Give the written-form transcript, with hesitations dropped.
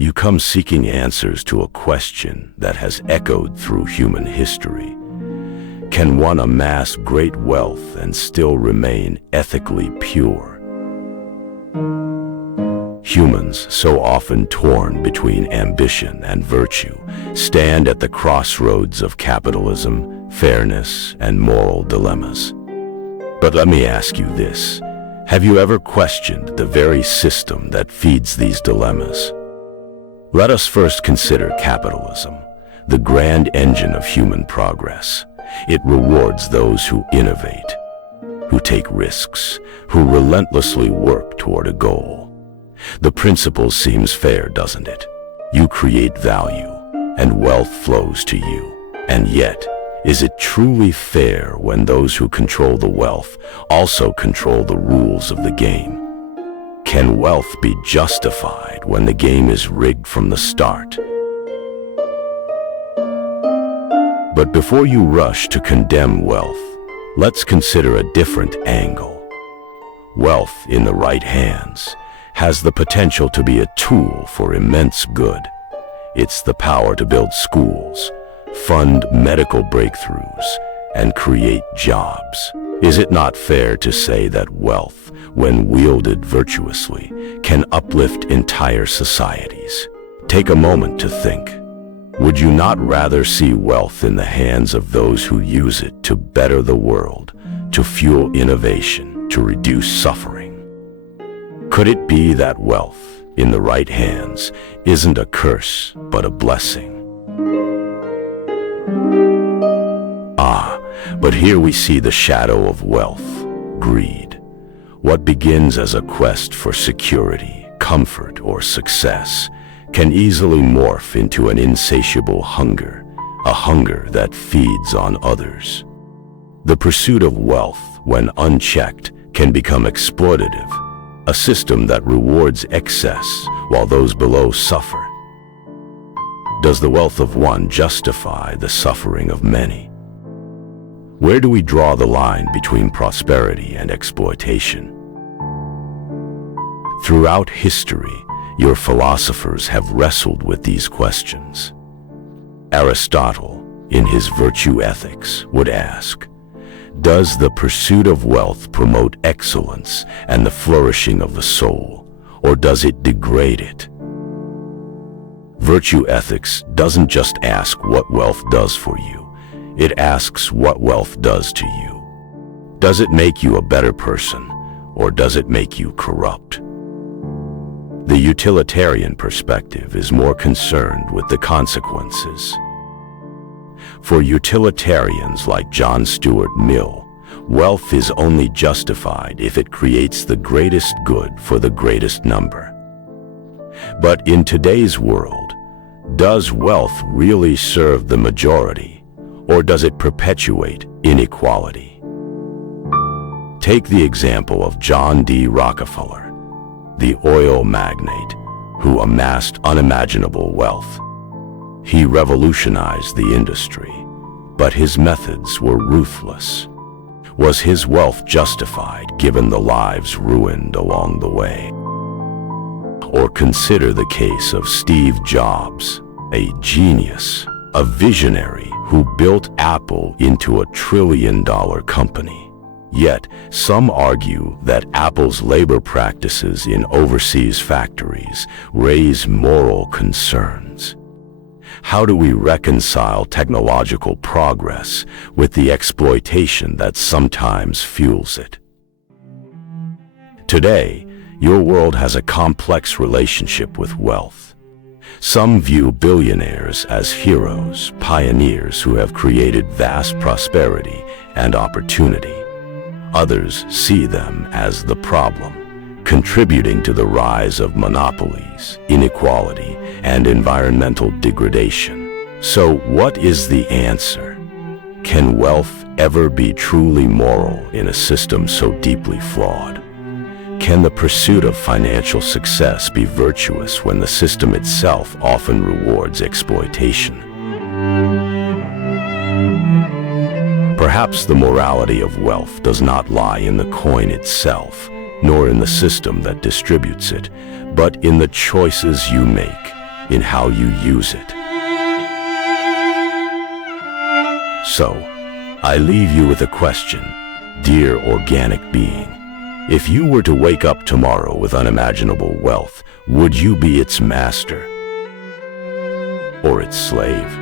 You come seeking answers to a question that has echoed through human history. Can one amass great wealth and still remain ethically pure? Humans, so often torn between ambition and virtue, stand at the crossroads of capitalism, fairness, and moral dilemmas. But let me ask you this: have you ever questioned the very system that feeds these dilemmas? Let us first consider capitalism, the grand engine of human progress. It rewards those who innovate, who take risks, who relentlessly work toward a goal. The principle seems fair, doesn't it? You create value, and wealth flows to you. And yet, is it truly fair when those who control the wealth also control the rules of the game? Can wealth be justified when the game is rigged from the start? But before you rush to condemn wealth, let's consider a different angle. Wealth in the right hands has the potential to be a tool for immense good. It's the power to build schools, fund medical breakthroughs, and create jobs. Is it not fair to say that wealth, when wielded virtuously, can uplift entire societies? Take a moment to think. Would you not rather see wealth in the hands of those who use it to better the world, to fuel innovation, to reduce suffering? Could it be that wealth, in the right hands, isn't a curse, but a blessing? But here we see the shadow of wealth, greed. What begins as a quest for security, comfort, or success can easily morph into an insatiable hunger, a hunger that feeds on others. The pursuit of wealth, when unchecked, can become exploitative, a system that rewards excess while those below suffer. Does the wealth of one justify the suffering of many? Where do we draw the line between prosperity and exploitation? Throughout history, your philosophers have wrestled with these questions. Aristotle, in his Virtue Ethics, would ask, does the pursuit of wealth promote excellence and the flourishing of the soul, or does it degrade it? Virtue Ethics doesn't just ask what wealth does for you. It asks what wealth does to you. Does it make you a better person, or does it make you corrupt? The utilitarian perspective is more concerned with the consequences. For utilitarians like John Stuart Mill, wealth is only justified if it creates the greatest good for the greatest number. But in today's world, does wealth really serve the majority? Or does it perpetuate inequality? Take the example of John D. Rockefeller, the oil magnate who amassed unimaginable wealth. He revolutionized the industry, but his methods were ruthless. Was his wealth justified given the lives ruined along the way? Or consider the case of Steve Jobs, a genius, a visionary who built Apple into a trillion-dollar company. Yet, some argue that Apple's labor practices in overseas factories raise moral concerns. How do we reconcile technological progress with the exploitation that sometimes fuels it? Today, your world has a complex relationship with wealth. Some view billionaires as heroes, pioneers who have created vast prosperity and opportunity. Others see them as the problem, contributing to the rise of monopolies, inequality, and environmental degradation. So what is the answer? Can wealth ever be truly moral in a system so deeply flawed? Can the pursuit of financial success be virtuous when the system itself often rewards exploitation? Perhaps the morality of wealth does not lie in the coin itself, nor in the system that distributes it, but in the choices you make, in how you use it. So, I leave you with a question, dear organic being. If you were to wake up tomorrow with unimaginable wealth, would you be its master or its slave?